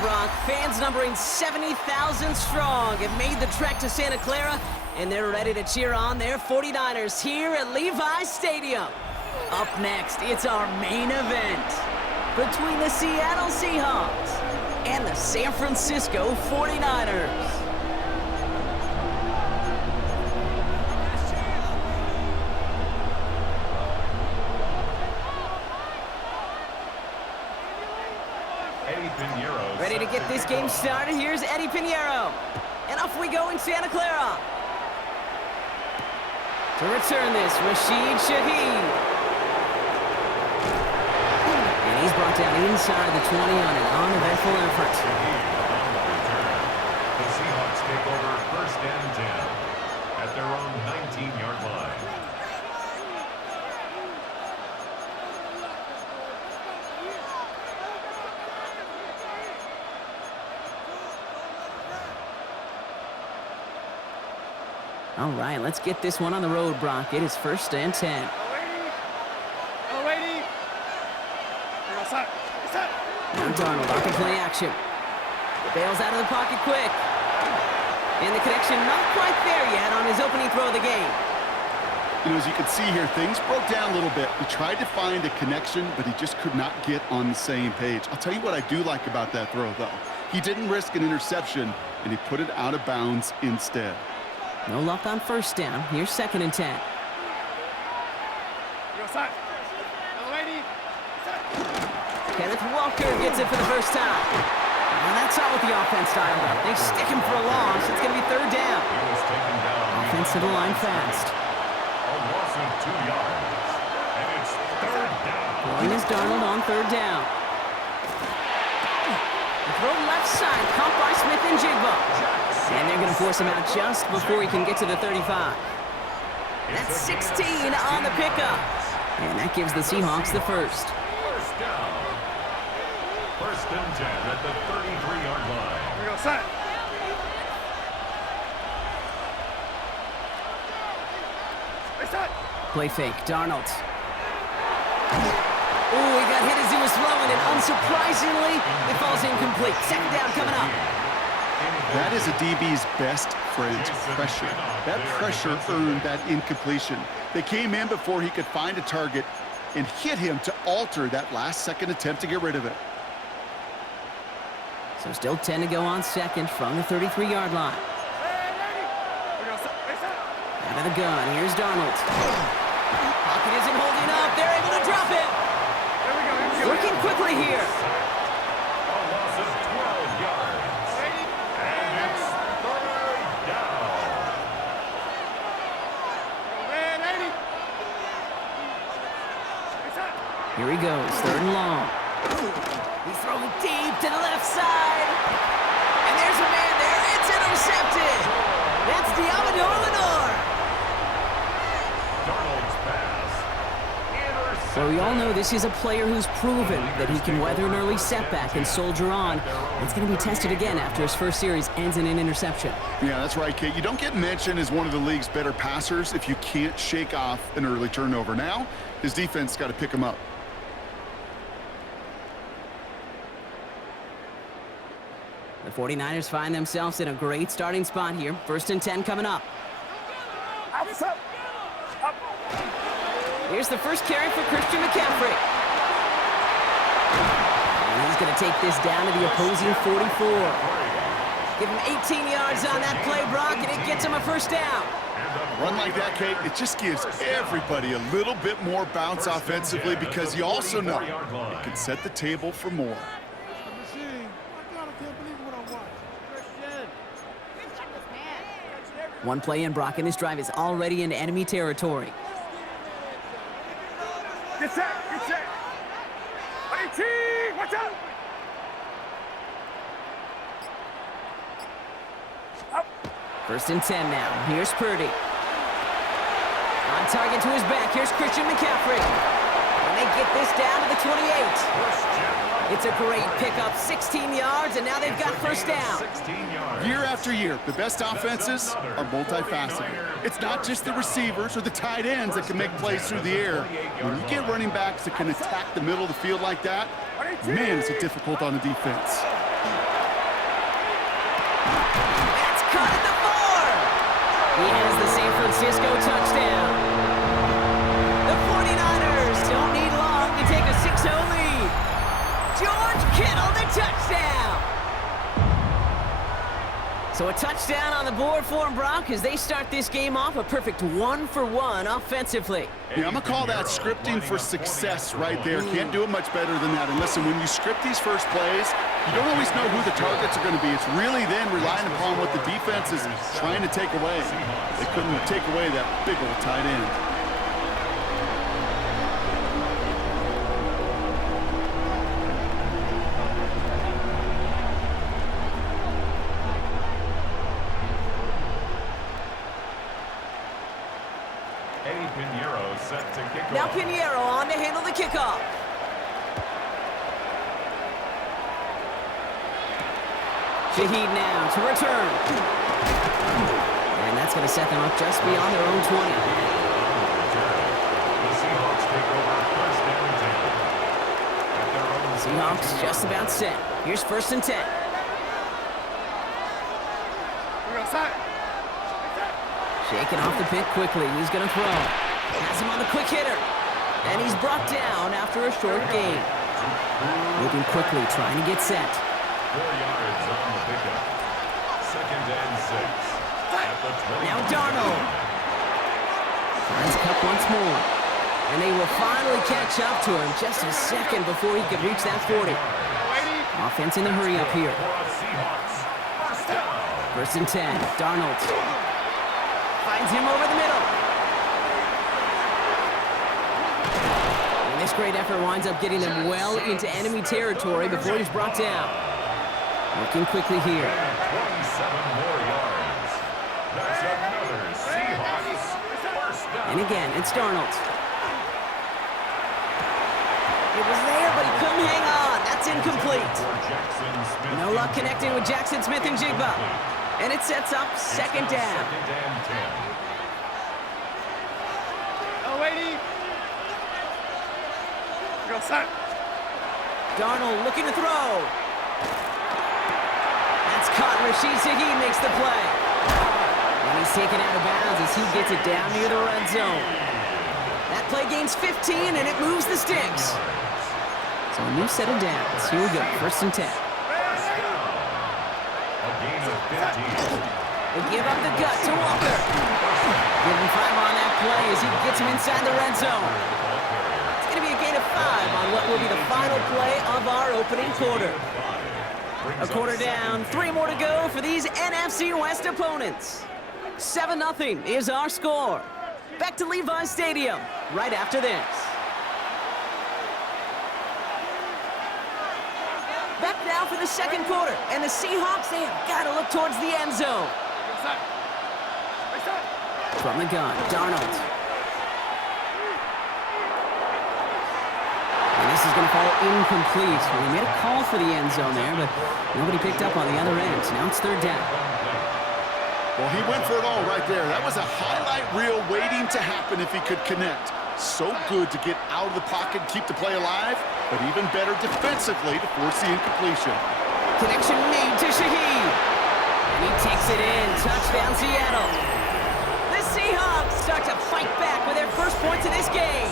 Brock. Fans numbering 70,000 strong have made the trek to Santa Clara, and they're ready to cheer on their 49ers here at Levi's Stadium. Up next, it's our main event between the Seattle Seahawks and the San Francisco 49ers. Ready to get this game started. Here's Eddie Pinheiro. And off we go in Santa Clara. To return this, Rashid Shaheed. And he's brought down inside the 20 on an uneventful effort. The Seahawks take over first and 10 at their own 19-yard line. All right, let's get this one on the road, Brock. It is first and 10. Now Darnold, off the play action. Bails out of the pocket quick. And the connection not quite there yet on his opening throw of the game. You know, as you can see here, things broke down a little bit. He tried to find a connection, but he just could not get on the same page. I'll tell you what I do like about that throw, though. He didn't risk an interception, and he put it out of bounds instead. No luck on first down. Here's second and 10. Kenneth Walker gets it for the first time. And that's all with the offense dialed up. They stick him for a loss. It's going to be third down. Offense to the line fast. A loss of 2 yards. And it's third down. Going is Darnold on third down. The throw left side, caught by Smith and Jigba. And they're going to force him out just before he can get to the 35. That's 16 on the pickup. And that gives the Seahawks the first. First down. First and 10 at the 33-yard line. Here we go, set. Play fake, Darnold. Oh, he got hit as he was throwing it. Unsurprisingly, it falls incomplete. Second down coming up. That is a DB's best friend, pressure. That pressure earned that incompletion. They came in before he could find a target and hit him to alter that last-second attempt to get rid of it. So still 10 to go on second from the 33-yard line. Out of the gun, here's Darnold. Pocket isn't holding up. They're able to drop it. Working quickly here. A loss of 12 yards. And it's third down. Here he goes, third and long. He's throwing deep to the left side. And there's a man there. It's intercepted. That's Diamador Lenore. Darnold's pass. Intercepted. So we all know this is a player who's proven that he can weather an early setback and soldier on. It's going to be tested again after his first series ends in an interception. Yeah, that's right, Kate. You don't get mentioned as one of the league's better passers if you can't shake off an early turnover. Now, his defense got to pick him up. The 49ers find themselves in a great starting spot here. First and 10 coming up. Here's the first carry for Christian McCaffrey. And he's going to take this down to the opposing 44. Give him 18 yards on that play, Brock, and it gets him a first down. A run like that, Kate, it just gives everybody a little bit more bounce offensively because you also know it can set the table for more. One play in, Brock, and this drive is already into enemy territory. Get set, get set. 18, watch out. Up. First and 10 now. Here's Purdy. On target to his back. Here's Christian McCaffrey. And they get this down to the 28. It's a great pickup, 16 yards, and now they've got first down. 16 yards. Year after year, the best offenses are multifaceted. It's not just the receivers or the tight ends that can make plays through the air. When you get running backs that can attack the middle of the field like that, man, is it difficult on the defense. That's caught at the 4. He has the San Francisco touchdown. The 49ers don't need long to take a 6-0 lead. George Kittle, the touchdown. So a touchdown on the board for them, Brock, as they start this game off a perfect 1-for-1 offensively. Yeah, I'm going to call that scripting for success right there. Can't do it much better than that. And listen, when you script these first plays, you don't always know who the targets are going to be. It's really then relying upon what the defense is trying to take away. They couldn't take away that big old tight end. Now Pinheiro on to handle the kickoff. Shaheed now to return. And that's going to set them up just beyond their own 20. Seahawks just about set. Here's 1st and 10. Shaking off the pick quickly. He's going to throw. Has him on the quick hitter. And he's brought down after a short gain. Moving quickly, trying to get set. 4 yards on the pickup. 2nd and 6. Now Darnold. Finds Kupp once more. And they will finally catch up to him just a second before he could reach that 40. Offense in the hurry up here. 1st and 10. Darnold. Finds him over the middle. And this great effort winds up getting them well into enemy territory before he's brought down. Looking quickly here. 27 more yards. That's another Seahawks first down. And again, it's Darnold. It was there, but he couldn't hang on. That's incomplete. No luck connecting with Jackson Smith and Jigba. And it sets up 2nd down. 2nd and 10. Darnold looking to throw. That's caught. Rashid Shaheed makes the play. And he's taken out of bounds as he gets it down near the red zone. That play gains 15, and it moves the sticks. So a new set of downs. Here we go. 1st and 10. A gain of 15. They give up the gut to Walker. Give him 5 on that play as he gets him inside the red zone. It's going to be a gain of 5 on what will be the final play of our opening quarter. A quarter down, 3 more to go for these NFC West opponents. 7-0 is our score. Back to Levi Stadium right after this. Back now for the 2nd quarter, and the Seahawks, they have got to look towards the end zone. From the gun, Darnold. And this is going to fall incomplete. Well, he made a call for the end zone there, but nobody picked up on the other end. Now it's 3rd down. Well, he went for it all right there. That was a highlight reel waiting to happen if he could connect. So good to get out of the pocket, keep the play alive, but even better defensively to force the incompletion. Connection made to Shaheed. And he takes it in. Touchdown, Seattle. The Seahawks start to fight back with their first points of this game.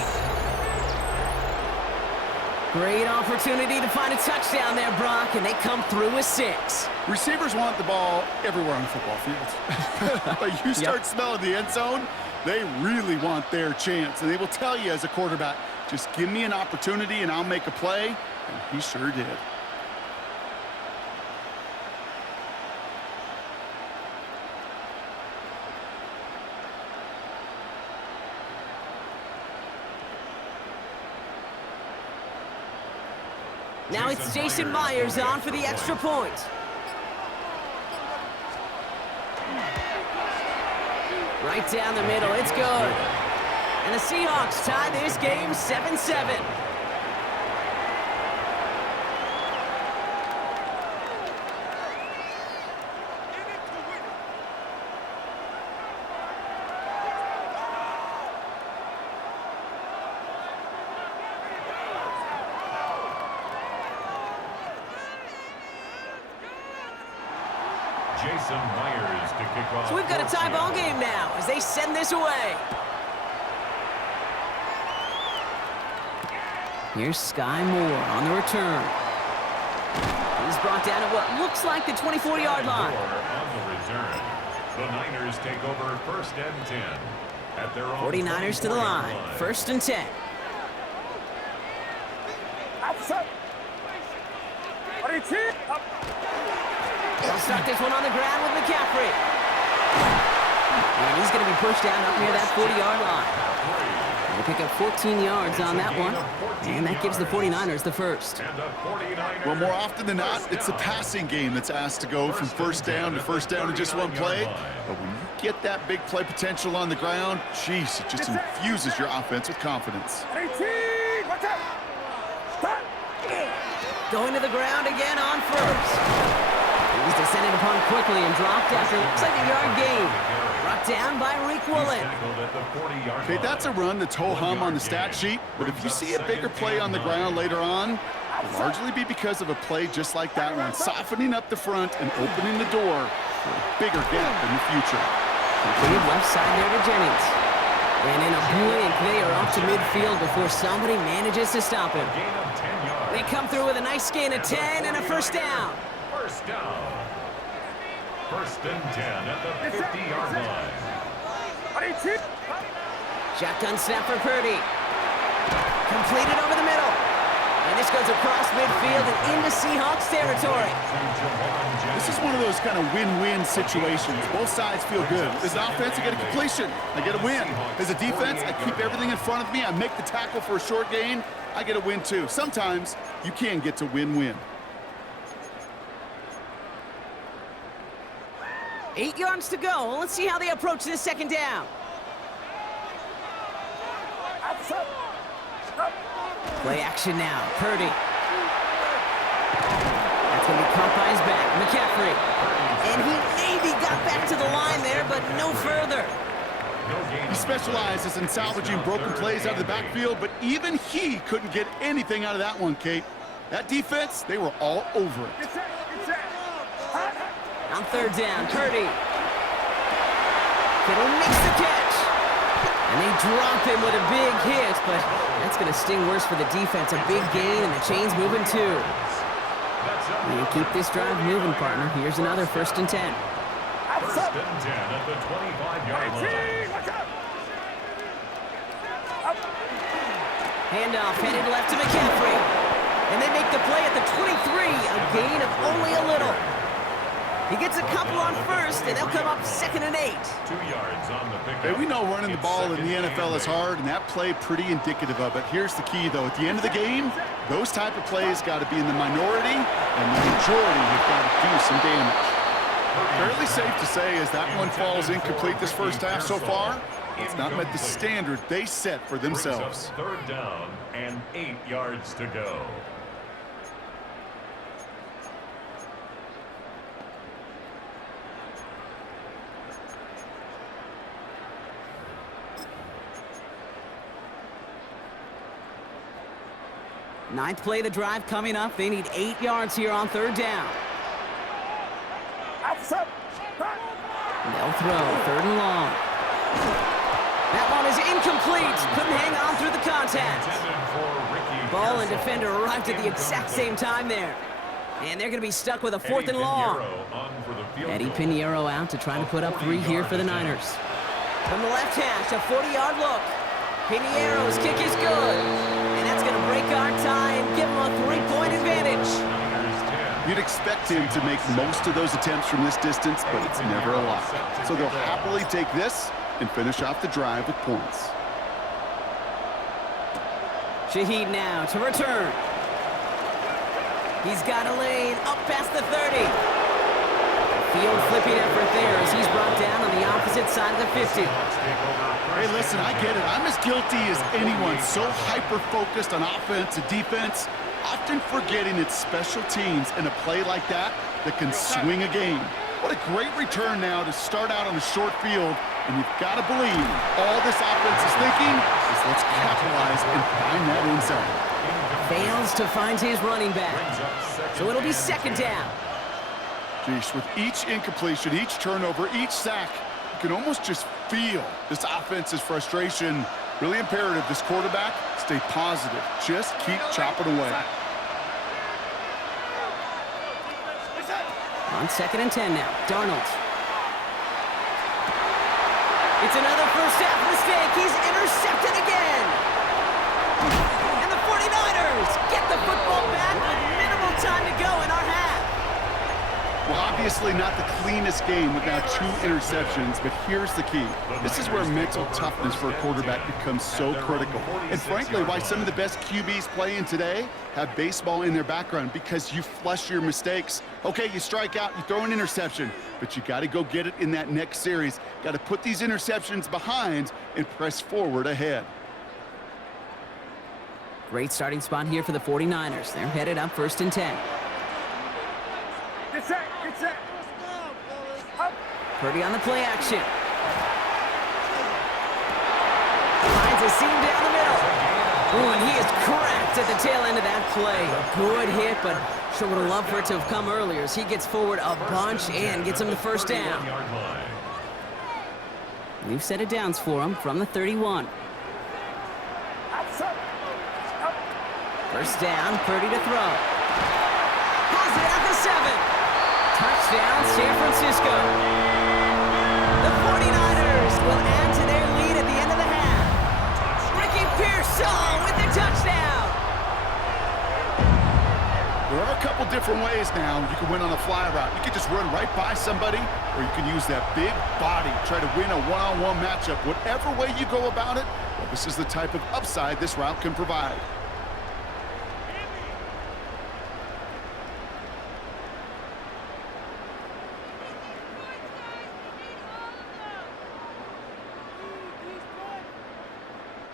Great opportunity to find a touchdown there, Brock, and they come through with 6. Receivers want the ball everywhere on the football field. But you start smelling the end zone, they really want their chance. And they will tell you as a quarterback, just give me an opportunity and I'll make a play. And he sure did. Now it's Jason Myers on for the extra point. Right down the middle, it's good. And the Seahawks tie this game 7-7. Jason Myers to kick off. So we've got a tie ball game now as they send this away. Here's Sky Moore on the return. He's brought down at what looks like the 24-yard line. On the return, the Niners take over 1st and 10 at their own 49ers to the line. 1st and 10. Outside. Up. They'll start this one on the ground with McCaffrey. And he's going to be pushed down up near that 40-yard line. They pick up 14 yards on that one, and that gives the 49ers the first. Well, more often than not, it's the passing game that's asked to go from first down in just one play. But when you get that big play potential on the ground, jeez, it just infuses your offense with confidence. Watch out. Stop. Going to the ground again on first. He was descended upon quickly and dropped after looks like a yard gain. Brought down by Rick Woolen. Okay, that's a run that's ho-hum on the stat sheet, but if you see a bigger play on the ground later on, it'll largely be because of a play just like that one, softening up the front and opening the door for a bigger gap in the future. Complete left side there to Jennings. And in a blink, they are off to midfield before somebody manages to stop him. They come through with a nice gain of 10 and a first down. First down. 1st and 10 at the 50-yard line. Shotgun snap for Purdy. Completed over the middle. And this goes across midfield and into Seahawks territory. This is one of those kind of win-win situations. Both sides feel good. As an offense, I get a completion. I get a win. As a defense, I keep everything in front of me. I make the tackle for a short gain. I get a win, too. Sometimes you can get to win-win. 8 yards to go. Let's see how they approach this second down. Play action now. Purdy. That's going to be caught by his back. McCaffrey. And he maybe got back to the line there, but no further. He specializes in salvaging broken plays out of the backfield, but even he couldn't get anything out of that one, Kate. That defense, they were all over it. On 3rd down, Purdy. Kittle makes the catch. And they drop him with a big hit, but that's going to sting worse for the defense. A big gain, and the chain's moving too. You keep this drive moving, partner. Here's another 1st and 10. 1st and 10 at the 25-yard line. Handoff headed left to McCaffrey. And they make the play at the 23, a gain of only a little. He gets a couple on first, and they'll come up 2nd and 8. 2 yards on the pickup. Hey, we know running the ball in the NFL is hard, and that play pretty indicative of it. Here's the key, though. At the end of the game, those type of plays got to be in the minority, and the majority have got to do some damage. Fairly safe to say as that one falls incomplete this first half so far, it's not met the standard they set for themselves. 3rd down and 8 yards to go. Ninth play of the drive coming up. They need 8 yards here on 3rd down. And they'll throw 3rd and long. That one is incomplete. Couldn't hang on through the contact. Ball and defender arrived at the exact same time there. And they're going to be stuck with a 4th and long. Eddie Pinheiro out to try to put up 3 here for the Niners. From the left hash, a 40-yard look. Pinheiro's kick is good. And that's going to break our tie and give him a 3-point advantage. You'd expect him to make most of those attempts from this distance, but it's never a lot. So they'll happily take this and finish off the drive with points. Shaheed now to return. He's got a lane up past the 30. Field flipping effort there as he's brought down on the opposite side of the 50. Hey, listen, I get it. I'm as guilty as anyone. So hyper-focused on offense and defense, often forgetting it's special teams and a play like that that can swing a game. What a great return now to start out on a short field, and you've got to believe all this offense is thinking is let's capitalize and find that end zone. Fails to find his running back. So it'll be 2nd down. Geesh, with each incompletion, each turnover, each sack, you can almost just feel this offense's frustration. Really imperative, this quarterback, stay positive. Just keep chopping away. On 2nd and 10 now, Darnold. It's another first half mistake. He's intercepted again. And the 49ers get the football back with minimal time to go in our half. Well, obviously not the cleanest game with now 2 interceptions, but here's the key. This is where mental toughness for a quarterback becomes so critical. And frankly, why some of the best QBs playing today have baseball in their background, because you flush your mistakes. Okay, you strike out, you throw an interception, but you got to go get it in that next series. Got to put these interceptions behind and press forward ahead. Great starting spot here for the 49ers. They're headed up 1st and 10. Get set. Get set. Up. Purdy on the play action. Finds a seam down the middle. Ooh, and he is cracked at the tail end of that play. A good hit, but sure would have loved for it to have come earlier as he gets forward a bunch and gets him the first down. We've set it downs for him from the 31. Outside. Up. First down, Purdy to throw. Has it at the 7. Touchdown, San Francisco. The 49ers will add to their lead at the end of the half. Ricky Pearsall with the touchdown. There are a couple different ways now. You can win on a fly route. You can just run right by somebody, or you can use that big body, try to win a one-on-one matchup. Whatever way you go about it, well, this is the type of upside this route can provide.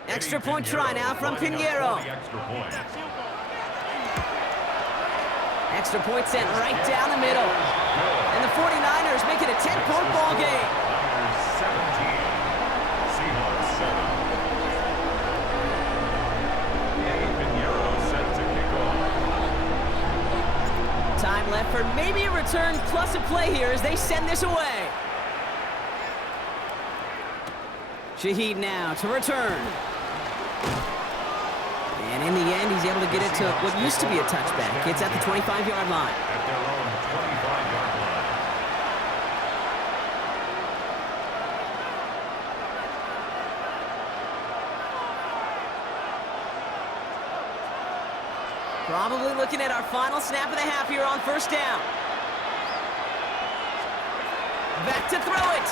Extra point try now from Pinheiro. Extra point sent right down the middle. And the 49ers make it a 10-point ball game. 17, Seahawks 7. Pinheiro set to kick off. Time left for maybe a return plus a play here as they send this away. Shaheed now to return. And in the end, he's able to get it to what used to be a touchback. It's at the 25-yard line. At their own 25-yard line. Probably looking at our final snap of the half here on first down. Back to throw it.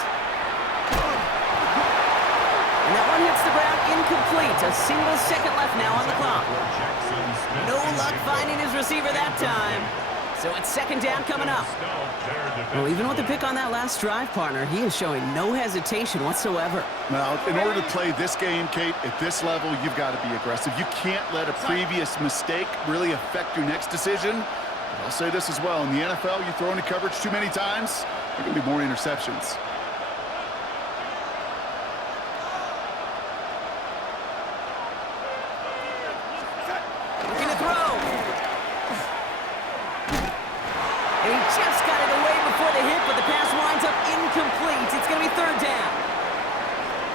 And that one hits the ground incomplete. A single second left now on the clock. No luck finding his receiver that time. So it's second down coming up. Well, even with the pick on that last drive, partner, he is showing no hesitation whatsoever. Now, in order to play this game, Kate, at this level, you've got to be aggressive. You can't let a previous mistake really affect your next decision. But I'll say this as well. In the NFL, you throw into coverage too many times, there are going to be more interceptions. Looking to throw. And he just got it away before the hit, but the pass winds up incomplete. It's going to be third down.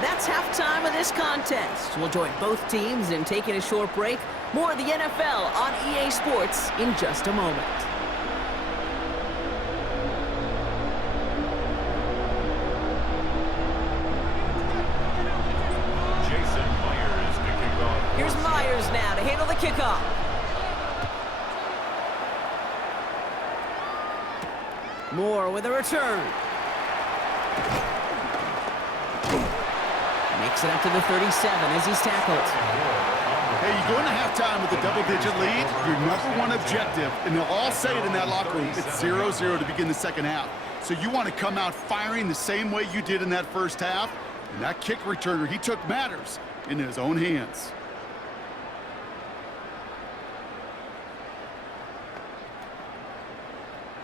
That's halftime of this contest. We'll join both teams in taking a short break. More of the NFL on EA Sports in just a moment. Jason Myers to kick off. Here's Myers now to handle the kickoff. Moore with a return. Makes it up to the 37 as he's tackled. Hey, you go into halftime with a double-digit lead, your number one objective, and they'll all say it in that locker room, it's 0-0 to begin the second half. So you want to come out firing the same way you did in that first half, and that kick returner, he took matters into his own hands.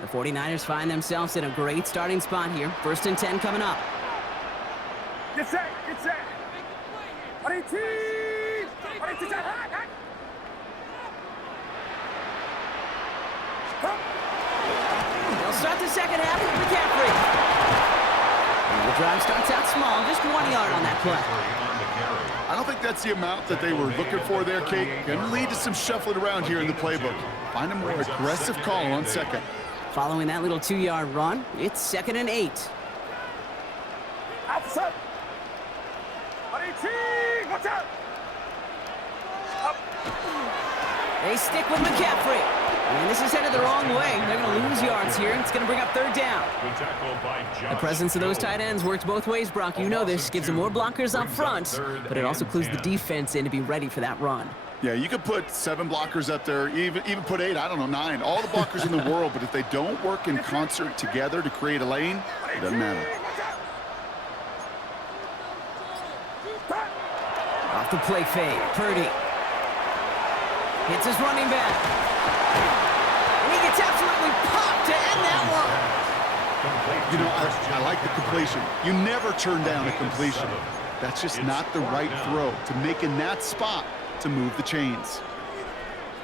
The 49ers find themselves in a great starting spot here. First and 10 coming up. Get set. Get set. They'll start the second drive starts out small, just 1 yard on that play. On the carry. I don't think that's the amount that they were looking for there, Kate. Going to lead to some shuffling around here in the playbook. Find a more aggressive call on second. Following that little 2-yard run, it's 2nd and 8. Outside. Watch out. Up. They stick with McCaffrey. And this is headed the wrong way. They're going to lose yards here. It's going to bring up 3rd down. Good tackle by Josh The presence of those Jones. tight ends works both ways, Brock. You know this. Gives them more blockers up front, but it also clues the defense in to be ready for that run. Yeah, you could put 7 blockers up there, even put 8, I don't know, 9. All the blockers in the world, but if they don't work in concert together to create a lane, it doesn't matter. Off the play fade, Purdy. Hits his running back. And he gets absolutely popped to end that You know, I like the completion. You never turn down a completion. That's just not the right throw to make in that spot to move the chains.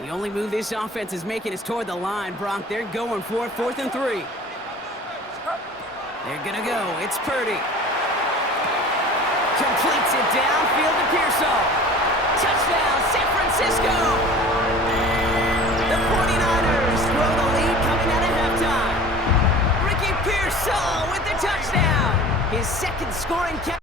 one. The only move this offense is making is toward the line, Brock. They're going for it, 4th and 3. They're gonna go. It's Purdy. Completes it downfield to Pearsall. Touchdown, San Francisco! The 49ers throw the lead coming out of halftime. Ricky Pearsall with the touchdown. His 2nd scoring catch.